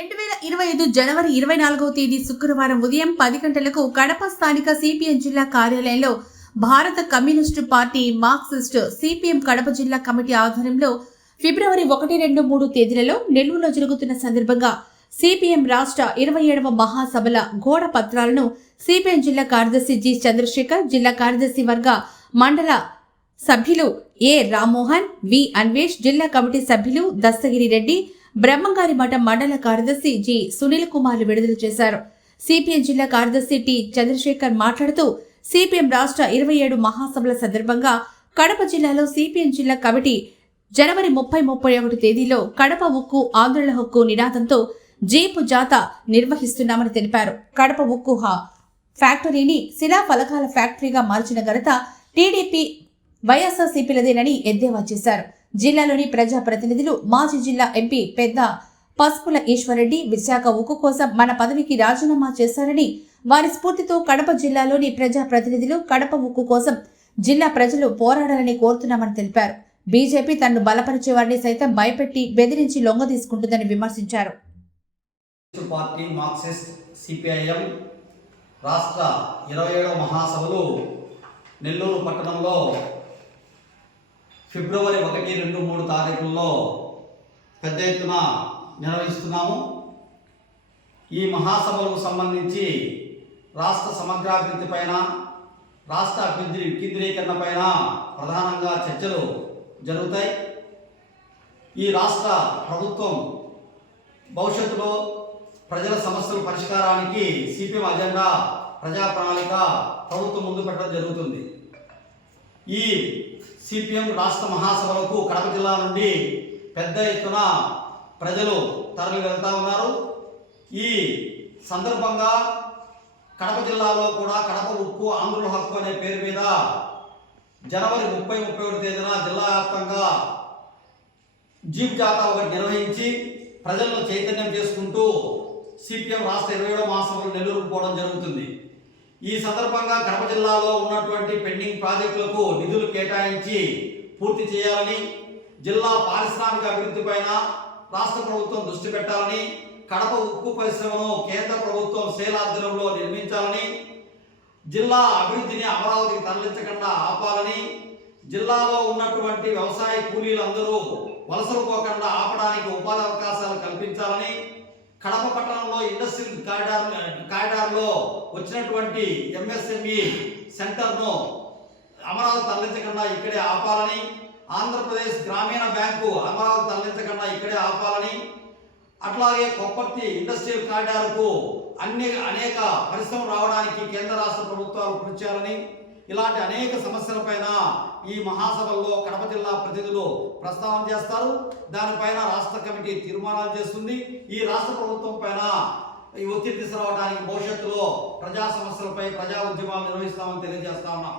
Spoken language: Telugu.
2025 జనవరి 24వ తేదీ శుక్రవారం ఉదయం 10 గంటలకు కడప స్థానిక సిపిఎం జిల్లా కార్యాలయంలో భారత communist party Marxist CPM Kadapa జిల్లా కమిటీ ఆధ్వర్యంలో ఫిబ్రవరి 1, 2, 3 తేదీలలో నెల్లూరులో జరుగుతున్న సందర్భంగా సిపిఎం రాష్ట్ర 27వ మహాసభల గోడ పత్రాలను సిపిఎం జిల్లా కార్యదర్శి జి చంద్రశేఖర్, జిల్లా కార్యదర్శి వర్గ మండల సభ్యులు ఏ రామ్మోహన్, వి అన్వేష్, జిల్లా కమిటీ సభ్యులు దస్తగిరి రెడ్డి, బ్రహ్మంగారి మఠం మండల కార్యదర్శి జి సునీల్ కుమార్ విడుదల చేశారు. సిపిఎం జిల్లా కార్యదర్శి టి చంద్రశేఖర్ మాట్లాడుతూ సిపిఎం రాష్ట్ర 27 మహాసభల సందర్భంగా కడప జిల్లాలో సిపిఎం జిల్లా కమిటీ జనవరి 30, 31 తేదీలో కడప ఉక్కు ఆంధ్రుల హక్కు నినాదంతో జీపు జాత నిర్వహిస్తున్నామని తెలిపారు. కడప ఉక్కు ఫ్యాక్టరీని శిలా ఫలకాల ఫ్యాక్టరీగా మార్చిన ఘనత టీడీపీ వైఎస్ఆర్సీపీలదేనని ఎద్దేవా చేశారు. జిల్లాలోని ప్రజాప్రతినిధులు మాజీ జిల్లా ఎంపీ పెద్ద పసుపుల ఈశ్వరరెడ్డి విశాఖ ఉక్కు కోసం మన పదవికి రాజీనామా చేశారని, వారి స్ఫూర్తితో కడప జిల్లాలోని ప్రజాప్రతినిధులు కడప ఉక్కు కోసం జిల్లా ప్రజలు పోరాడాలని కోరుతున్నామని తెలిపారు. బీజేపీ తనను బలపరిచే వారిని సైతం భయపెట్టి బెదిరించి లొంగ తీసుకుంటుందని విమర్శించారు. పార్టీ మార్క్సిస్ట్ సిపిఐఎం రాష్ట్ర 27వ మహాసభలు నెల్లూరు పట్టణంలో ఫిబ్రవరి 1, 2, 3 తారీఖుల్లో పెద్ద ఎత్తున నిర్వహిస్తున్నాము. ఈ మహాసభలకు సంబంధించి రాష్ట్ర సమగ్రాభివృద్ధి పైన, రాష్ట్ర అభివృద్ధి వికేంద్రీకరణ పైన ప్రధానంగా చర్చలు జరుగుతాయి. ఈ రాష్ట్ర ప్రభుత్వం భవిష్యత్తులో ప్రజల సమస్యల పరిష్కారానికి సిపిఎం అజెండా, ప్రజా ప్రణాళిక ప్రభుత్వం ముందు పెట్టడం జరుగుతుంది. ఈ సిపిఎం రాష్ట్ర మహాసభలకు కడప జిల్లా నుండి పెద్ద ఎత్తున ప్రజలు తరలి వెళ్తూ ఉన్నారు. ఈ సందర్భంగా కడప జిల్లాలో కూడా కడప ఉక్కు ఆంధ్రుల హక్కు అనే పేరు మీద జనవరి 30, 31 తేదీన జిల్లా వ్యాప్తంగా జీప్ జాతా ఒకటి నిర్వహించి ప్రజలను చైతన్యం చేసుకుంటూ సిపిఎం రాష్ట్ర 27వ మహాసభలు నెల్లూరుకు పోవడం జరుగుతుంది. ఈ సందర్భంగా కడప జిల్లాలో ఉన్నటువంటి పెండింగ్ ప్రాజెక్టులకు నిధులు కేటాయించి పూర్తి చేయాలని, జిల్లా పారిశ్రామిక అభివృద్ధి పైన రాష్ట్ర ప్రభుత్వం దృష్టి పెట్టాలని, కడప ఉక్కు పరిశ్రమను కేంద్ర ప్రభుత్వం శేలాధ్వర్యంలో నిర్మించాలని, జిల్లా అభివృద్ధిని అమరావతికి తరలించకుండా ఆపాలని, జిల్లాలో ఉన్నటువంటి వ్యవసాయ కూలీలందరూ వలసలు పోకుండా ఆపడానికి ఉపాధి అవకాశాలు కల్పించాలని, కడప పట్టణంలో ఇండస్ట్రియల్ కారిడార్లో వచ్చినటువంటి ఎంఎస్ఎంఈ సెంటర్ను అమరావతి తరలించకుండా ఇక్కడే ఆపాలని, ఆంధ్రప్రదేశ్ గ్రామీణ బ్యాంకు అమరావతి తరలించకుండా ఇక్కడే ఆపాలని, అట్లాగే కొప్పర్తి ఇండస్ట్రియల్ కారిడార్కు అనేక పరిశ్రమలు రావడానికి కేంద్ర రాష్ట్ర ప్రభుత్వాలు కృషి చేయాలని, ఇలాంటి అనేక సమస్యలపైన ఈ మహాసభల్లో కడప జిల్లా ప్రతినిధులు ప్రస్తావన చేస్తారు. దానిపైన రాష్ట్ర కమిటీ తీర్మానాలు చేస్తుంది. ఈ రాష్ట్ర ప్రభుత్వం పైన ఈ ఒత్తిడి తీసుకురావడానికి భవిష్యత్తులో ప్రజా సమస్యలపై ప్రజా ఉద్యమాలు నిర్వహిస్తామని తెలియజేస్తా ఉన్నాం.